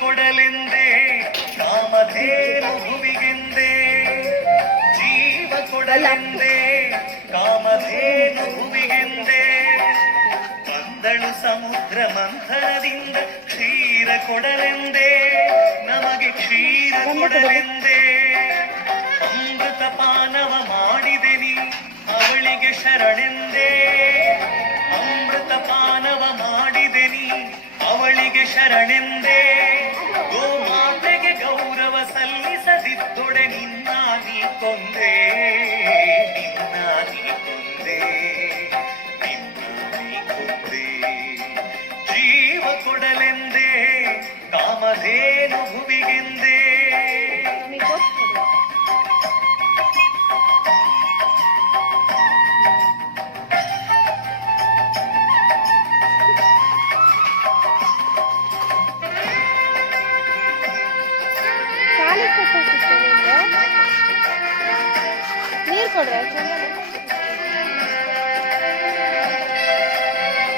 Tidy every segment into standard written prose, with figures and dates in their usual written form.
ಕೊಡಲೆಂದೇ ಕಾಮಧೇನು ಭುವಿಗೆಂದೇ ಜೀವ ಕೊಡಲೆಂದೇ ಕಾಮಧೇನು ಭುವಿಗೆಂದೇ ಬಂದಳು ಸಮುದ್ರ ಮಂಥನದಿಂದ ಕ್ಷೀರ ಕೊಡಲೆಂದೇ ನಮಗೆ ಕ್ಷೀರ ಕೊಡಲೆಂದೇ ಅಮೃತ ಪಾನವ ಮಾಡಿದೆ ನೀ ಅವಳಿಗೆ ಶರಣೆಂದೇ ಅಮೃತ ಪಾನವ ಮಾಡಿದೆ ನೀ ಅವಳಿಗೆ ಶರಣೆಂದೇ ಗೋಮಾತೆಗೆ ಗೌರವ ಸಲ್ಲಿಸದಿದ್ದೊಡೆ ನಿನ್ನ ನೀ ಕೊಂದೆ ನಿನ್ನ ನೀ ಕೊಂದೆ ನಿನ್ನ ನೀ ಕೊಂದೆ ಜೀವ ಕೊಡಲೆಂದೇ ಕಾಮಧೇನು ಭುವಿಗೆಂದೇ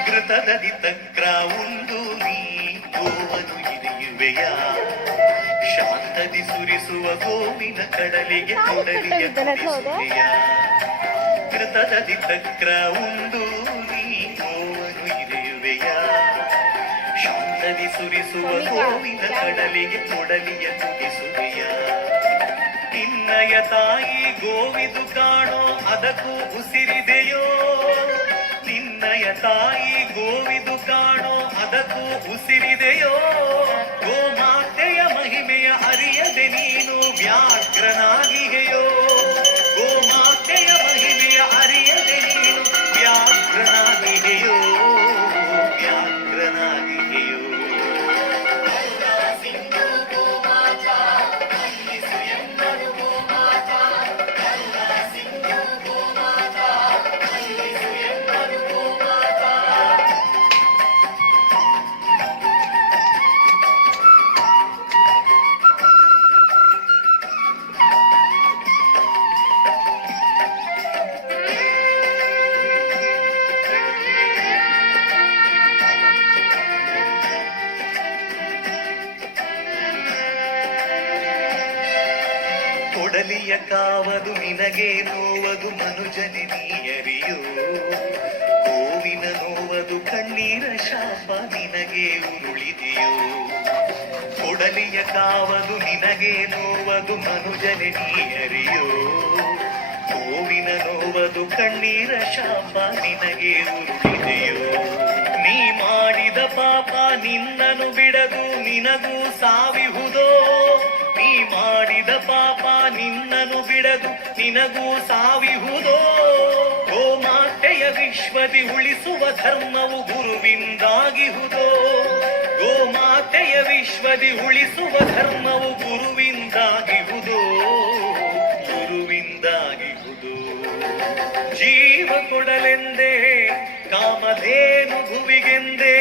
ಘೃತದದಿ ತಕ್ರ ಉಂಡು ನೀ ಗೋವನ್ನು ಹಿರಿಯುವೆಯ ಶಾಂತದಿ ಸುರಿಸುವ ಗೋವಿನ ಕಡಲಿಗೆ ಕೊಡಲಿಯ ಕುಡಿಸುವೆಯ ಘೃತದದಿ ತಕ್ರ ಉಂಡು ನೀ ಗೋವನ್ನು ಹಿರಿಯುವೆಯ ಶಾಂತದಿ ಸುರಿಸುವ ಗೋವಿನ ಕಡಲಿಗೆ ಕೊಡಲಿಯ ಕುಡಿಸುವೆಯ ನಿನ್ನಯ ತಾಯಿ ಗೋವಿದು ಕಾಣೋ ಅದಕ್ಕೂ ಉಸಿರಿದೆಯೋ ನಿನ್ನಯ ತಾಯಿ ಗೋವಿದು ಕಾಣೋ ಅದಕ್ಕೂ ಉಸಿರಿದೆಯೋ ಗೋಮಾತೆಯ ಮಹಿಮೆಯ ಅರಿಯದೆ ನೀನು ವ್ಯಾಘ್ರನಾಗಿಯೋ ಗೋಮಾತೆಯ ಮಹಿಮೆಯ ಅರಿಯದೆ ನೀನು ವ್ಯಾಘ್ರನಾಗಿಯೋ ವ್ಯಾಘ್ರನಾಗಿಯೋ ಕೊಡಲಿಯ ಕಾವದು ನಿನಗೆ ನೋವದು ಮನುಜನೆ ನೀಯರಿಯೋ ಗೋವಿನ ನೋವದು ಕಣ್ಣೀರ ಶಾಪ ನಿನಗೆ ಉರುಳಿದೆಯೋ ಕೊಡಲಿಯ ಕಾವದು ನಿನಗೆ ನೋವದು ಮನುಜನೆ ನೀಯರಿಯೋ ಗೋವಿನ ನೋವದು ಕಣ್ಣೀರ ಶಾಪ ನಿನಗೆ ಉರುಳಿದೆಯೋ ನೀ ಮಾಡಿದ ಪಾಪ ನಿನ್ನನು ಬಿಡದು ನಿನಗೂ ಸಾವಿಹುದೋ ನೀ ಮಾಡಿದ ಪಾಪ ನಿನ್ನನು ಬಿಡದು ನಿನಗೂ ಸಾವಿಹುದೋ ಗೋಮಾತೆಯ ವಿಶ್ವದಿ ಉಳಿಸುವ ಧರ್ಮವು ಗುರುವಿಂದಾಗಿಹುದೋ ಗೋಮಾತೆಯ ವಿಶ್ವದಿ ಉಳಿಸುವ ಧರ್ಮವು ಗುರುವಿಂದಾಗಿಹುದೋ ಗುರುವಿಂದಾಗಿಹುದೋ ಜೀವ ಕೊಡಲೆಂದೇ ಕಾಮಧೇನು ಭುವಿಗೆಂದೇ